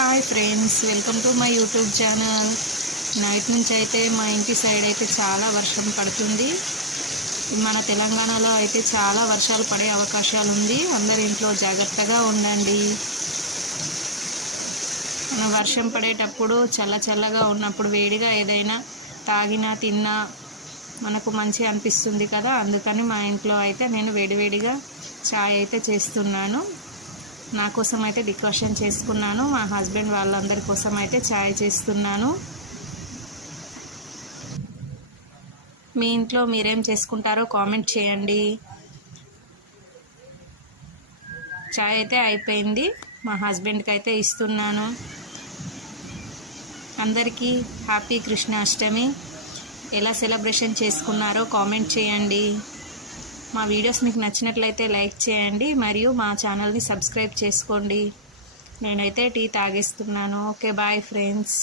Hi friends, welcome to my YouTube channel. Night నుంచి అయితే మా ఇంటి సైడ్ అయితే చాలా వర్షం పడుతుంది. మన తెలంగాణలో అయితే చాలా వర్షాలు పడే అవకాశాలు ఉంది. అందరి ఇంట్లో జాగ్రత్తగా ఉండండి. మన వర్షం పడేటప్పుడు చల్లగా ఉన్నప్పుడు వేడిగా ఏదైనా తాగినా తిన్నా మనకు మంచి అనిపిస్తుంది కదా. అందుకని మా ఇంట్లో అయితే నేను వేడివేడిగా చాయ్ అయితే చేస్తున్నాను. నా కోసం అయితే డికాషన్ చేసుకున్నాను. మా హస్బెండ్ వాళ్ళందరి కోసం అయితే చాయ్ చేస్తున్నాను. మీ ఇంట్లో మీరేం చేసుకుంటారో కామెంట్ చేయండి. చాయ్ అయితే అయిపోయింది. మా హస్బెండ్కి అయితే ఇస్తున్నాను. అందరికీ హ్యాపీ కృష్ణాష్టమి. ఎలా సెలబ్రేషన్ చేసుకున్నారో కామెంట్ చేయండి. మా వీడియోస్ మీకు నచ్చినట్లయితే లైక్ చేయండి మరియు మా ఛానల్ని సబ్స్క్రైబ్ చేసుకోండి. నేనైతే టీ తాగేస్తున్నాను. Okay, bye friends.